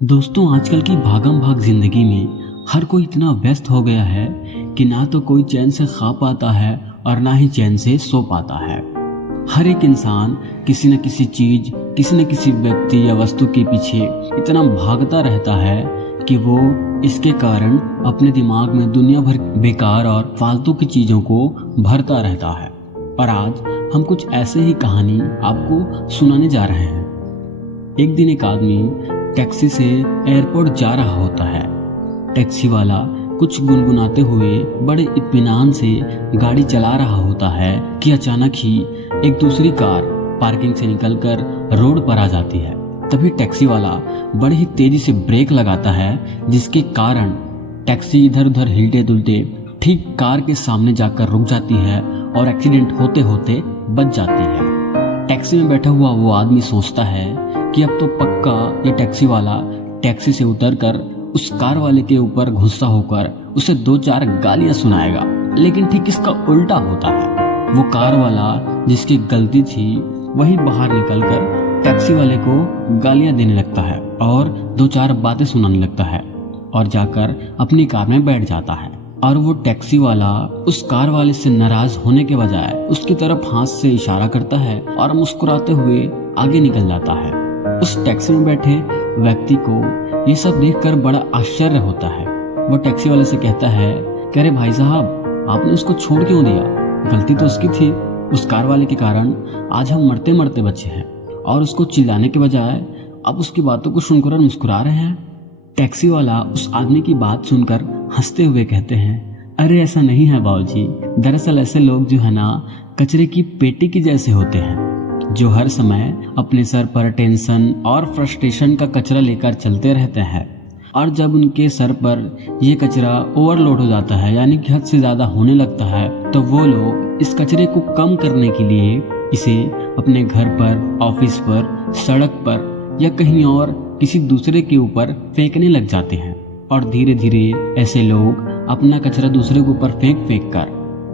दोस्तों, आजकल की भागम भाग जिंदगी में हर कोई इतना व्यस्त हो गया है कि ना तो कोई चैन से खा पाता है और ना ही चैन से सो पाता है। हर एक इंसान किसी न किसी चीज, किसी न किसी व्यक्ति या वस्तु के पीछे इतना भागता रहता है कि वो इसके कारण अपने दिमाग में दुनिया भर बेकार और फालतू की चीजों को भरता रहता है। और आज हम कुछ ऐसे ही कहानी आपको सुनाने जा रहे हैं। एक दिन एक आदमी टैक्सी से एयरपोर्ट जा रहा होता है। टैक्सी वाला कुछ गुनगुनाते हुए बड़े इत्मीनान से गाड़ी चला रहा होता है कि अचानक ही एक दूसरी कार पार्किंग से निकलकर रोड पर आ जाती है। तभी टैक्सी वाला बड़ी ही तेजी से ब्रेक लगाता है, जिसके कारण टैक्सी इधर उधर हिलते डुलते ठीक कार के सामने जाकर रुक जाती है और एक्सीडेंट होते होते बच जाती है। टैक्सी में बैठा हुआ वो आदमी सोचता है कि अब तो पक्का ये टैक्सी वाला टैक्सी से उतरकर उस कार वाले के ऊपर गुस्सा होकर उसे 2-4 गालियां सुनाएगा। लेकिन ठीक इसका उल्टा होता है। वो कार वाला जिसकी गलती थी वही बाहर निकलकर टैक्सी वाले को गालियां देने लगता है और 2-4 बातें सुनाने लगता है और जाकर अपनी कार में बैठ जाता है। और वो टैक्सी वाला उस कार वाले से नाराज होने के बजाय उसकी तरफ हाथ से इशारा करता है और मुस्कुराते हुए आगे निकल जाता है। उस टैक्सी में बैठे व्यक्ति को ये सब देखकर बड़ा आश्चर्य होता है। वो टैक्सी वाले से कहता है कि अरे भाई साहब, आपने उसको छोड़ क्यों दिया? गलती तो उसकी थी। उस कार वाले के कारण आज हम मरते मरते बचे हैं और उसको चिल्लाने के बजाय अब उसकी बातों को सुनकर मुस्कुरा रहे हैं। टैक्सी वाला उस आदमी की बात सुनकर हंसते हुए कहते हैं, अरे ऐसा नहीं है बाबूजी, दरअसल ऐसे लोग जो है ना कचरे की पेटी की जैसे होते हैं, जो हर समय अपने सर पर टेंशन और फ्रस्ट्रेशन का कचरा लेकर चलते रहते हैं। और जब उनके सर पर ये कचरा ओवरलोड हो जाता है, यानी कि हद से ज़्यादा होने लगता है, तो वो लोग इस कचरे को कम करने के लिए इसे अपने घर पर, ऑफिस पर, सड़क पर या कहीं और किसी दूसरे के ऊपर फेंकने लग जाते हैं। और धीरे धीरे ऐसे लोग अपना कचरा दूसरे के ऊपर फेंक कर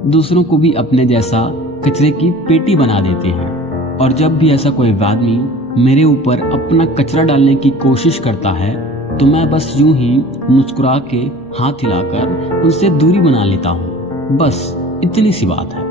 दूसरों को भी अपने जैसा कचरे की पेटी बना देते हैं। और जब भी ऐसा कोई आदमी मेरे ऊपर अपना कचरा डालने की कोशिश करता है तो मैं बस यूं ही मुस्कुरा के हाथ हिलाकर उनसे दूरी बना लेता हूँ। बस इतनी सी बात है।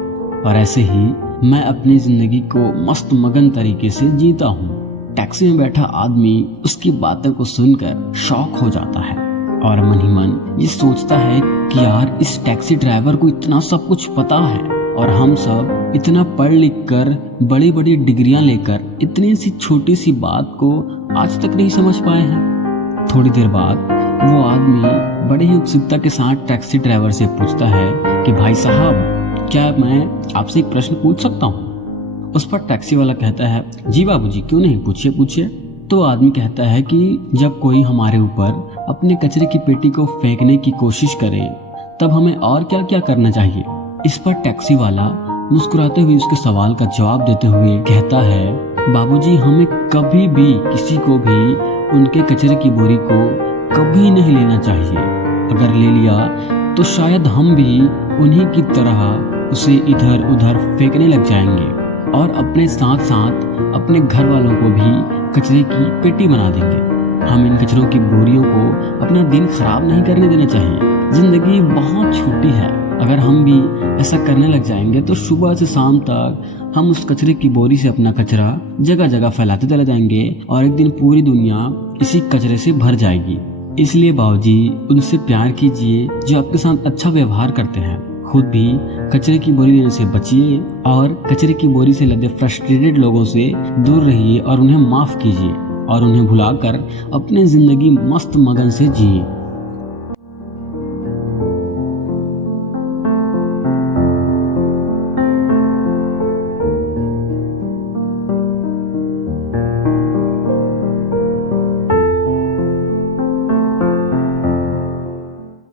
और ऐसे ही मैं अपनी जिंदगी को मस्त मगन तरीके से जीता हूँ। टैक्सी में बैठा आदमी उसकी बातों को सुनकर शॉक हो जाता है और मन ही मन ये सोचता है कि यार, इस टैक्सी ड्राइवर को इतना सब कुछ पता है और हम सब इतना पढ़ लिख कर बड़ी बड़ी डिग्रियां लेकर इतनी सी छोटी सी बात को आज तक नहीं समझ पाए हैं। थोड़ी देर बाद वो आदमी बड़ी ही उत्सुकता के साथ टैक्सी ड्राइवर से पूछता है कि भाई साहब, क्या मैं आपसे एक प्रश्न पूछ सकता हूँ? उस पर टैक्सी वाला कहता है, जी बाबूजी, क्यों नहीं, पूछिए पूछिए। तो आदमी कहता है कि जब कोई हमारे ऊपर अपने कचरे की पेटी को फेंकने की कोशिश करे तब हमें और क्या क्या करना चाहिए? इस पर टैक्सी वाला मुस्कुराते हुए उसके सवाल का जवाब देते हुए कहता है, बाबूजी, हमें कभी भी किसी को भी उनके कचरे की बोरी को कभी नहीं लेना चाहिए। अगर ले लिया तो शायद हम भी उन्हीं की तरह उसे इधर उधर फेंकने लग जाएंगे और अपने साथ साथ अपने घर वालों को भी कचरे की पेटी बना देंगे। हम इन कचरों की बोरियों को अपना दिन खराब नहीं करने देना चाहिए। जिंदगी बहुत छोटी है। अगर हम भी ऐसा करने लग जाएंगे तो सुबह से शाम तक हम उस कचरे की बोरी से अपना कचरा जगह जगह फैलाते चले जाएंगे और एक दिन पूरी दुनिया इसी कचरे से भर जाएगी। इसलिए बाबूजी, उनसे प्यार कीजिए जो आपके साथ अच्छा व्यवहार करते हैं। खुद भी कचरे की बोरी लेने से बचिए और कचरे की बोरी से लदे फ्रस्ट्रेटेड लोगों से दूर रहिए और उन्हें माफ कीजिए और उन्हें भुलाकर अपनी जिंदगी मस्त मगन से जिए।